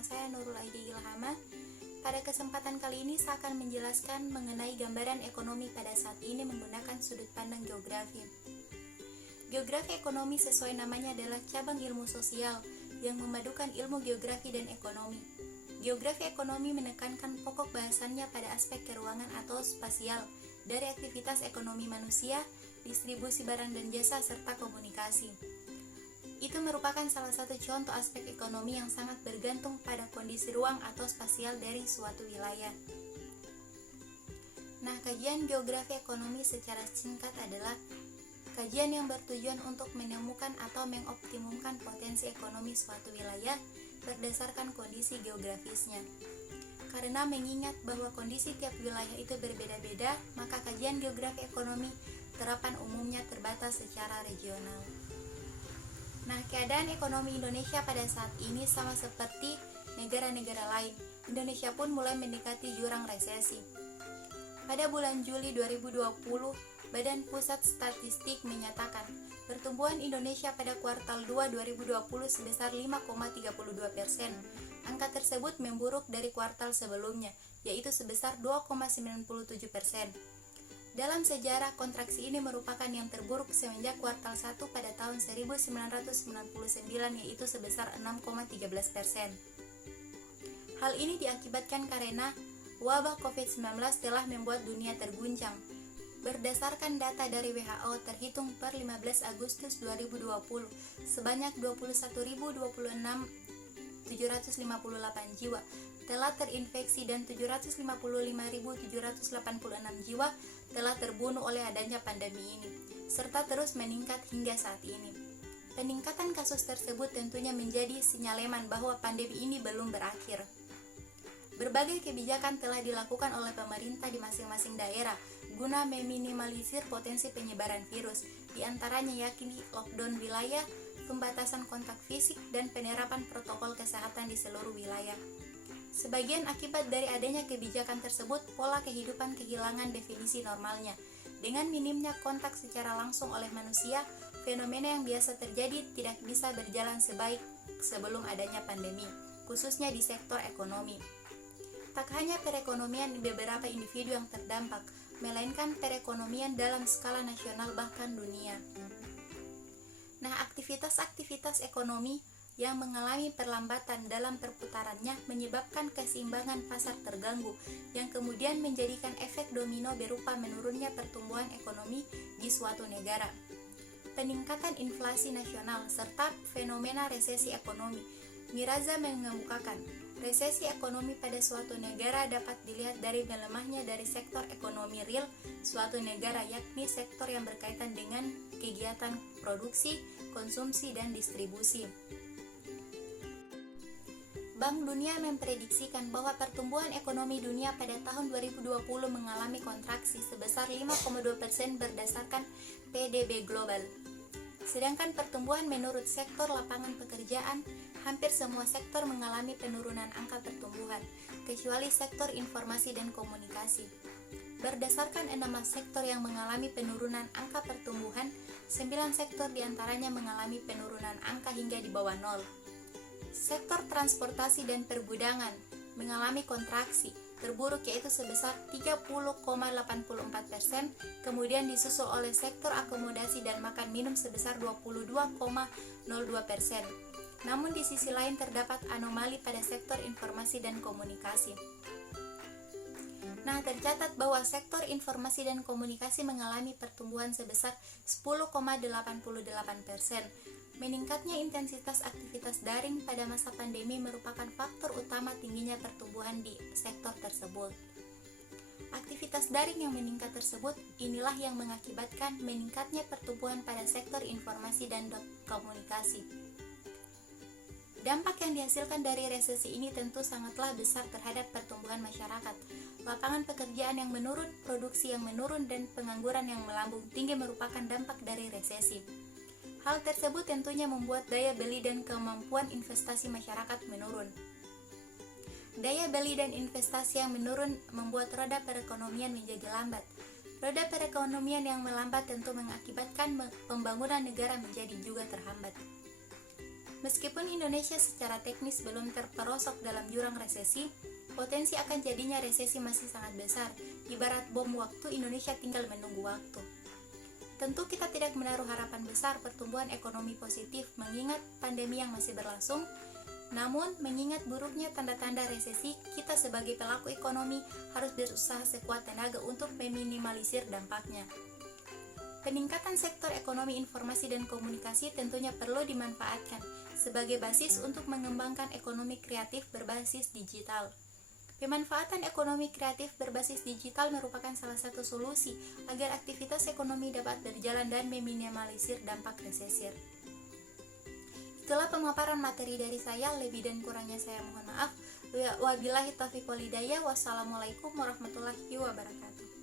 bersama saya Nurul Aidi Ilhama. Pada kesempatan kali ini saya akan menjelaskan mengenai gambaran ekonomi pada saat ini menggunakan sudut pandang geografi. Geografi ekonomi sesuai namanya adalah cabang ilmu sosial yang memadukan ilmu geografi dan ekonomi. Geografi ekonomi menekankan pokok bahasannya pada aspek keruangan atau spasial dari aktivitas ekonomi manusia, distribusi barang dan jasa, serta komunikasi. Itu merupakan salah satu contoh aspek ekonomi yang sangat bergantung pada kondisi ruang atau spasial dari suatu wilayah. Nah, kajian geografi ekonomi secara singkat adalah kajian yang bertujuan untuk menemukan atau mengoptimumkan potensi ekonomi suatu wilayah berdasarkan kondisi geografisnya. Karena mengingat bahwa kondisi tiap wilayah itu berbeda-beda, maka kajian geografi ekonomi terapan umumnya terbatas secara regional. Nah, keadaan ekonomi Indonesia pada saat ini sama seperti negara-negara lain. Indonesia pun mulai mendekati jurang resesi. Pada bulan Juli 2020, Badan Pusat Statistik menyatakan pertumbuhan Indonesia pada kuartal 2 2020 sebesar 5,32%. Angka tersebut memburuk dari kuartal sebelumnya, yaitu sebesar 2,97%. Dalam sejarah, kontraksi ini merupakan yang terburuk semenjak kuartal 1 pada tahun 1999, yaitu sebesar 6,13%. Hal ini diakibatkan karena wabah COVID-19 telah membuat dunia terguncang. Berdasarkan data dari WHO terhitung per 15 Agustus 2020, sebanyak 21.026.758 jiwa telah terinfeksi dan 755.786 jiwa telah terbunuh oleh adanya pandemi ini, serta terus meningkat hingga saat ini. Peningkatan kasus tersebut tentunya menjadi sinyaleman bahwa pandemi ini belum berakhir. Berbagai kebijakan telah dilakukan oleh pemerintah di masing-masing daerah guna meminimalisir potensi penyebaran virus, di antaranya yakni lockdown wilayah, pembatasan kontak fisik, dan penerapan protokol kesehatan di seluruh wilayah. Sebagian akibat dari adanya kebijakan tersebut, pola kehidupan kehilangan definisi normalnya. Dengan minimnya kontak secara langsung oleh manusia, fenomena yang biasa terjadi tidak bisa berjalan sebaik sebelum adanya pandemi, khususnya di sektor ekonomi. Tak hanya perekonomian beberapa individu yang terdampak, melainkan perekonomian dalam skala nasional bahkan dunia. Nah, aktivitas-aktivitas ekonomi yang mengalami perlambatan dalam perputarannya menyebabkan keseimbangan pasar terganggu, yang kemudian menjadikan efek domino berupa menurunnya pertumbuhan ekonomi di suatu negara, peningkatan inflasi nasional, serta fenomena resesi ekonomi. Miraza mengemukakan, resesi ekonomi pada suatu negara dapat dilihat dari melemahnya dari sektor ekonomi real suatu negara, yakni sektor yang berkaitan dengan kegiatan produksi, konsumsi, dan distribusi. Bank Dunia memprediksikan bahwa pertumbuhan ekonomi dunia pada tahun 2020 mengalami kontraksi sebesar 5,2% berdasarkan PDB global. Sedangkan pertumbuhan menurut sektor lapangan pekerjaan, hampir semua sektor mengalami penurunan angka pertumbuhan, kecuali sektor informasi dan komunikasi. Berdasarkan 6 sektor yang mengalami penurunan angka pertumbuhan, 9 sektor diantaranya mengalami penurunan angka hingga di bawah 0. Sektor transportasi dan pergudangan mengalami kontraksi terburuk, yaitu sebesar 30,84%, kemudian disusul oleh sektor akomodasi dan makan minum sebesar 22,02%. Namun di sisi lain terdapat anomali pada sektor informasi dan komunikasi. Nah, tercatat bahwa sektor informasi dan komunikasi mengalami pertumbuhan sebesar 10,88%. Meningkatnya intensitas aktivitas daring pada masa pandemi merupakan faktor utama tingginya pertumbuhan di sektor tersebut. Aktivitas daring yang meningkat tersebut inilah yang mengakibatkan meningkatnya pertumbuhan pada sektor informasi dan komunikasi. Dampak yang dihasilkan dari resesi ini tentu sangatlah besar terhadap pertumbuhan masyarakat. Lapangan pekerjaan yang menurun, produksi yang menurun, dan pengangguran yang melambung tinggi merupakan dampak dari resesi. Hal tersebut tentunya membuat daya beli dan kemampuan investasi masyarakat menurun. Daya beli dan investasi yang menurun membuat roda perekonomian menjadi lambat. Roda perekonomian yang melambat tentu mengakibatkan pembangunan negara menjadi juga terhambat. Meskipun Indonesia secara teknis belum terperosok dalam jurang resesi, potensi akan jadinya resesi masih sangat besar. Ibarat bom waktu, Indonesia tinggal menunggu waktu. Tentu kita tidak menaruh harapan besar pertumbuhan ekonomi positif mengingat pandemi yang masih berlangsung. Namun, mengingat buruknya tanda-tanda resesi, kita sebagai pelaku ekonomi harus berusaha sekuat tenaga untuk meminimalisir dampaknya. Peningkatan sektor ekonomi informasi dan komunikasi tentunya perlu dimanfaatkan sebagai basis untuk mengembangkan ekonomi kreatif berbasis digital. Pemanfaatan ekonomi kreatif berbasis digital merupakan salah satu solusi agar aktivitas ekonomi dapat berjalan dan meminimalisir dampak resesi. Itulah pemaparan materi dari saya, lebih dan kurangnya saya mohon maaf. Wabillahi taufiq wal hidayah. Wassalamualaikum warahmatullahi wabarakatuh.